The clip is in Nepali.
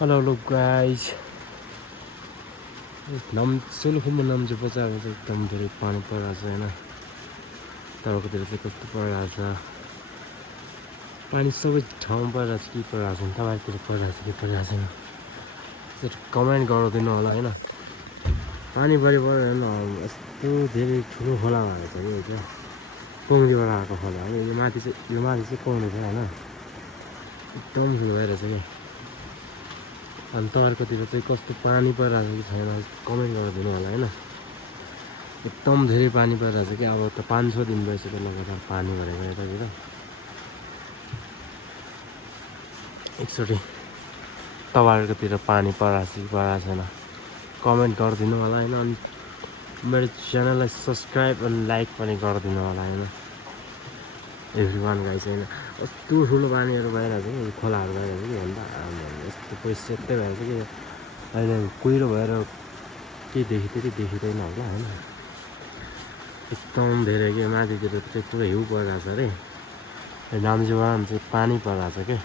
Hello guys. सोलुखुम्बु नाम्चे बजारमा चाहिँ एकदम धेरै पानी परिरहेको छ हैन। तपाईँकोतिर चाहिँ कस्तो परिरहेको छ? पानी सबै ठाउँमा परिरहेको छ कि परिरहेको छैन? तपाईँतिर परिरहेको छ कि परिरहेको छैन? त्यो कमेन्ट गरिदिनु होला हैन। पानी बढी पऱ्यो हैन, यस्तो धेरै ठुलो खोला भएको छ कि त्यो पोङजीबाट आएको खोला हो। यो माथि चाहिँ पोङले छ हैन। एकदम ठुलो भइरहेछ कि। अनि तपाईँकोतिर चाहिँ कस्तो पानी परिरहेको छ कि छैन कमेन्ट गरिदिनु होला हैन। एकदम धेरै पानी परिरहेछ कि अब त 5-6 दिन भइसक्यो लगातार पानी भरेको यतातिर। एकचोटि तपाईँकोतिर पानी परिरहेछ कि परिरहेको छैन कमेन्ट गरिदिनु होला हैन। अनि मेरो च्यानललाई सब्सक्राइब अनि लाइक पनि गरिदिनु होला हैन। एभ्रिवान गाइस हैन, यस्तो ठुलो पानीहरू भइरहेछ कि खोलाहरू भइरहेछ कि भन्दा यस्तो कोही सेतै भएर कि अहिले कुहिरो भएर केही देखिँदैन होला हैन। एकदम धेरै के माथितिर चाहिँ पुरै हिउँ परिरहेछ अरे। नाम्चीबाट चाहिँ पानी परिरहेछ के।